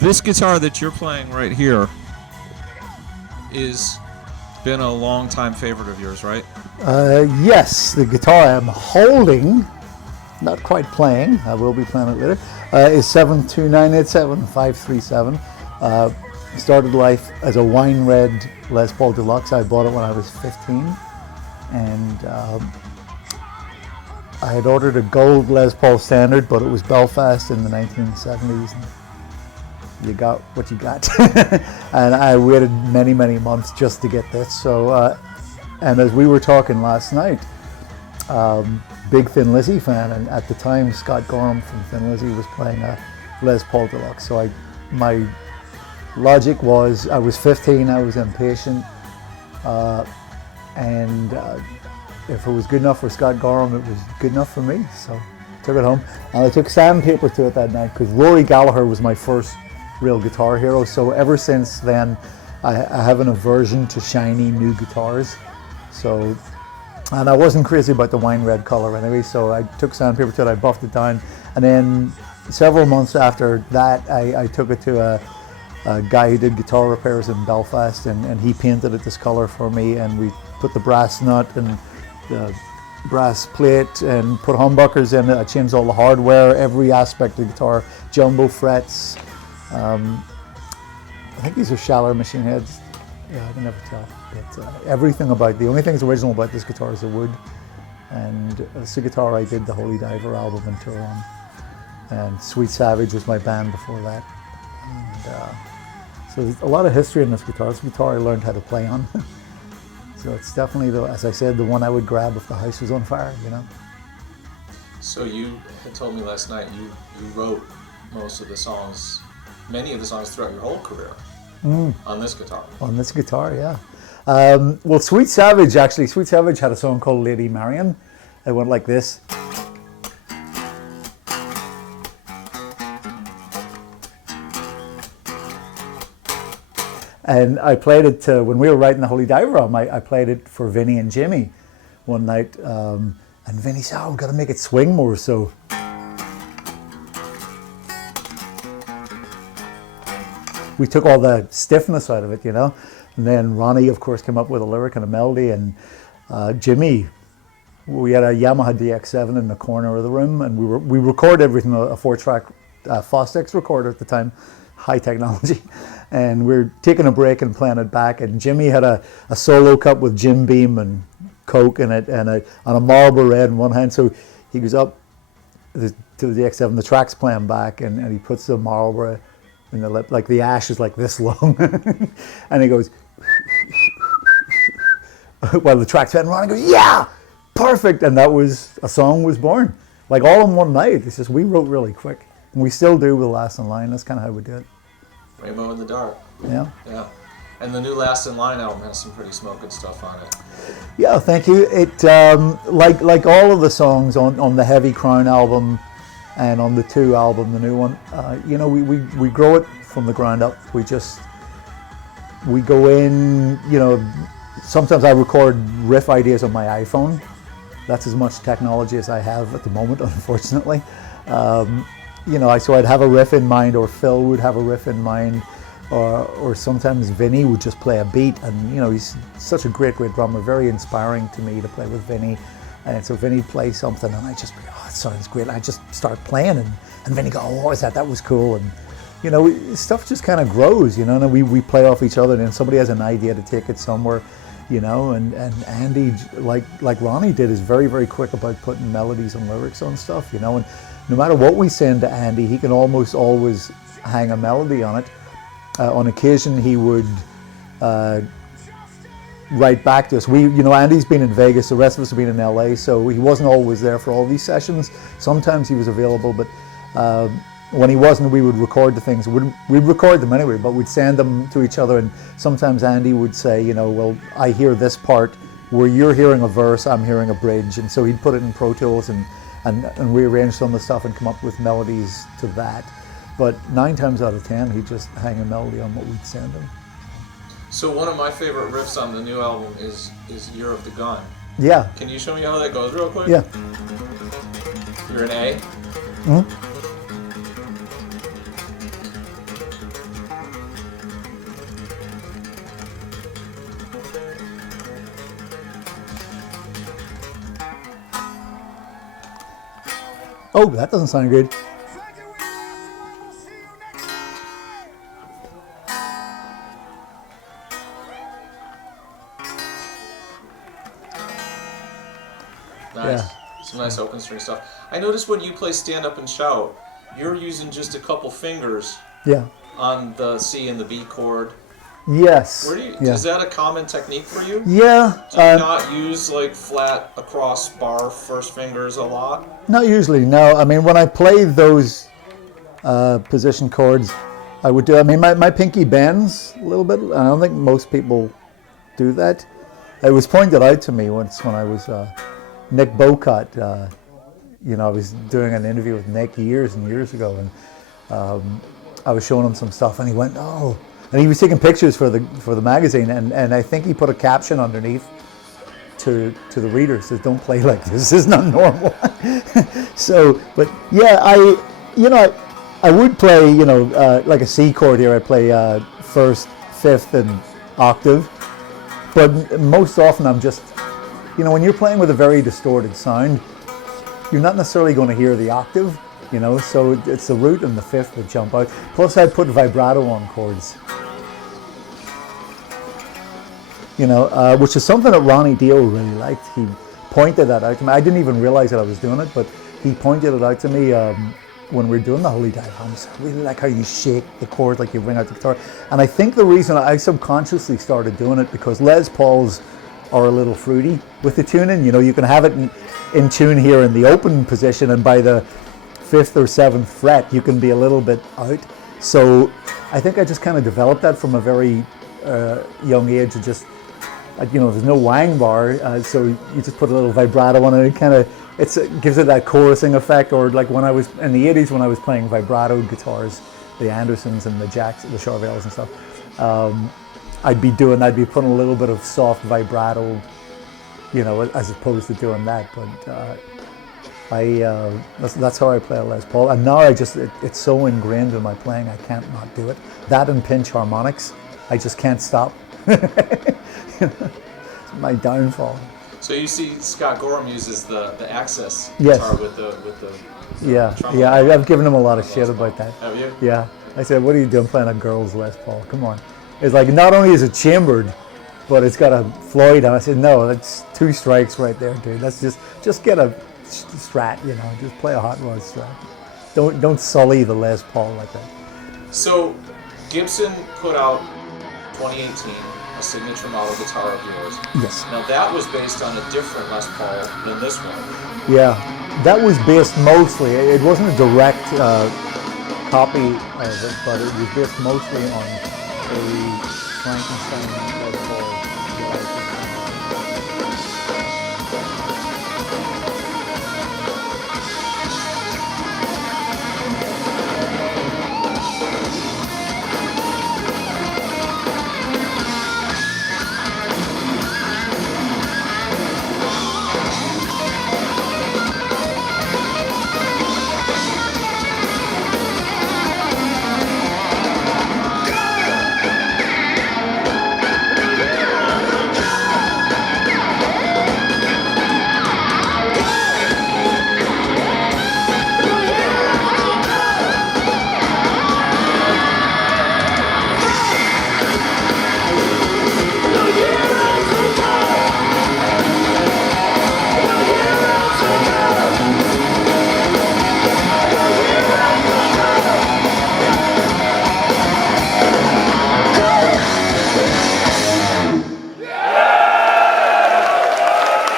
This guitar that you're playing right here is been a long-time favorite of yours, right? Yes, the guitar I'm holding, not quite playing, I will be playing it later, is 72987-537. Started life as a wine red Les Paul Deluxe. I bought it when I was 15, and I had ordered a gold Les Paul Standard, but it was Belfast in the 1970s. And you got what you got. And I waited many, many months just to get this. So, and as we were talking last night, big Thin Lizzy fan, and at the time Scott Gorham from Thin Lizzy was playing a Les Paul Deluxe. So my logic was, I was 15, I was impatient, and if it was good enough for Scott Gorham, it was good enough for me. So I took it home, and I took sandpaper to it that night, because Rory Gallagher was my first real guitar hero. So ever since then, I have an aversion to shiny new guitars. So, and I wasn't crazy about the wine red color anyway, so I took sandpaper to it, I buffed it down, and then several months after that, I took it to a guy who did guitar repairs in Belfast, and he painted it this color for me, and we put the brass nut and the brass plate and put humbuckers in it. I changed all the hardware, every aspect of the guitar, jumbo frets. I think these are Schaller machine heads. Yeah, I can never tell. But everything about, the only thing that's original about this guitar is the wood. And it's a guitar I did the Holy Diver album and tour on. And Sweet Savage was my band before that. And so there's a lot of history in this guitar. It's a guitar I learned how to play on. So it's definitely, as I said, the one I would grab if the house was on fire, you know. So you had told me last night you wrote most of the songs, many of the songs throughout your whole career on this guitar. On this guitar, yeah. Well, Sweet Savage had a song called Lady Marian. It went like this. And I played it when we were writing the Holy Diver album. I played it for Vinny and Jimmy one night, and Vinny said, "Oh, we've got to make it swing more." So we took all the stiffness out of it, you know. And then Ronnie, of course, came up with a lyric and a melody, and Jimmy, we had a Yamaha DX7 in the corner of the room, and we recorded everything, a 4-track Fostex recorder at the time, high technology, and we were taking a break and playing it back, and Jimmy had a solo cup with Jim Beam and Coke in it, and a Marlboro Red in one hand. So he goes up to the DX7, the track's playing back, and he puts the Marlboro in the lip, like the ash is like this long, and he goes, while the track's heading around, and goes, "Yeah, perfect!" And a song was born, like all in one night. It's just, we wrote really quick, and we still do with Last in Line. That's kind of how we do it. Rainbow in the Dark. Yeah. Yeah. And the new Last in Line album has some pretty smoking stuff on it. Yeah, thank you. It like all of the songs on the Heavy Crown album and on the 2 album, the new one, you know, we grow it from the ground up. We go in, you know, sometimes I record riff ideas on my iPhone. That's as much technology as I have at the moment, unfortunately. You know, so I'd have a riff in mind, or Phil would have a riff in mind, or sometimes Vinny would just play a beat, and you know, he's such a great drummer, very inspiring to me to play with Vinny. And so Vinny plays something, and I just be, "Oh, it sounds great." I just start playing, and Vinny go, "Oh, what was that? That was cool." And you know, stuff just kind of grows, you know, and we play off each other, and then somebody has an idea to take it somewhere, you know, and Andy, like Ronnie did, is very, very quick about putting melodies and lyrics on stuff, you know, and no matter what we send to Andy, he can almost always hang a melody on it. On occasion, he would write back to us. You know, Andy's been in Vegas, the rest of us have been in LA, so he wasn't always there for all these sessions. Sometimes he was available, but when he wasn't, we would record the things. We'd record them anyway, but we'd send them to each other, and sometimes Andy would say, you know, "Well, I hear this part where you're hearing a verse, I'm hearing a bridge," and so he'd put it in Pro Tools and rearrange some of the stuff and come up with melodies to that. But 9 times out of 10, he'd just hang a melody on what we'd send him. So one of my favorite riffs on the new album is Year of the Gun. Yeah. Can you show me how that goes real quick? Yeah. You're an A. Mm-hmm. Oh, that doesn't sound good. Nice. Yeah. Some nice open string stuff. I noticed when you play Stand Up and Shout, you're using just a couple fingers Yeah. on the C and the B chord. Yes. Yeah. Is that a common technique for you? Yeah. Do you not use like flat across bar first fingers a lot? Not usually, no. I mean, when I play those position chords, I would do. I mean, my pinky bends a little bit. I don't think most people do that. It was pointed out to me once when I was Nick Bocott. I was doing an interview with Nick years and years ago, and I was showing him some stuff, and he went, "Oh." And he was taking pictures for the magazine, and I think he put a caption underneath to the reader, says, "Don't play like this. This is not normal." So, but yeah, I would play, like a C chord here. I play first, fifth, and octave. But most often I'm just, when you're playing with a very distorted sound, you're not necessarily going to hear the octave. So it's the root and the fifth that jump out. Plus I put vibrato on chords. Which is something that Ronnie Dio really liked. He pointed that out to me. I didn't even realize that I was doing it, but he pointed it out to me when we were doing the Holy Diatoms. I really like how you shake the chords like you bring out the guitar. And I think the reason I subconsciously started doing it, because Les Pauls are a little fruity with the tuning. You can have it in tune here in the open position, and by the 5th or 7th fret you can be a little bit out. So I think I just kind of developed that from a very young age. It just, there's no wang bar, so you just put a little vibrato on it. It gives it that chorusing effect. Or like when I was in the 80s, when I was playing vibrato guitars, the Andersons and the Jacks, the Charvels and stuff, I'd be putting a little bit of soft vibrato, as opposed to doing that. But that's how I play a Les Paul, and now it's so ingrained in my playing, I can't not do it. That and pinch harmonics, I just can't stop. It's my downfall. So you see, Scott Gorham uses the Access Yes. guitar with the tremolo. Yeah. I've given him a lot of shit about that. Have you? Yeah, I said, "What are you doing playing a girl's Les Paul? Come on!" It's like, not only is it chambered, but it's got a Floyd. And I said, "No, that's 2 strikes right there, dude. That's just get a Strat, just play a hot rod Strat. Don't sully the Les Paul like that." So Gibson put out 2018 a signature model guitar of yours. Yes. Now that was based on a different Les Paul than this one. Yeah, that was based mostly. It wasn't a direct copy of it, but it was based mostly on a Frankenstein